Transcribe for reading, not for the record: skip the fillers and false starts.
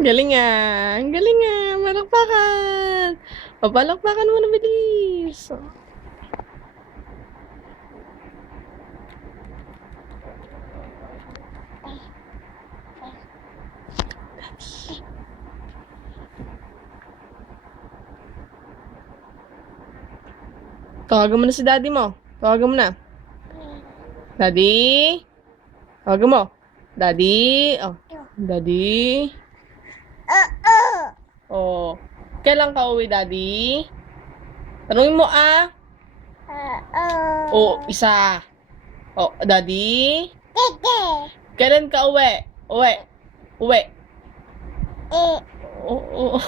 Galing ah. Ang galing ah. Palakpakan. Papalakpakan mo na bilis. Tawagan mo na si daddy mo. Tawagan mo na. Daddy? Tawagan mo. Daddy? Oh. Daddy? Oh. Kailan ka uwi, daddy? Tanungin mo ah. Oh, isa. Oh, daddy? Kailan ka uwi? Uwi. Uwi. Oh, oh.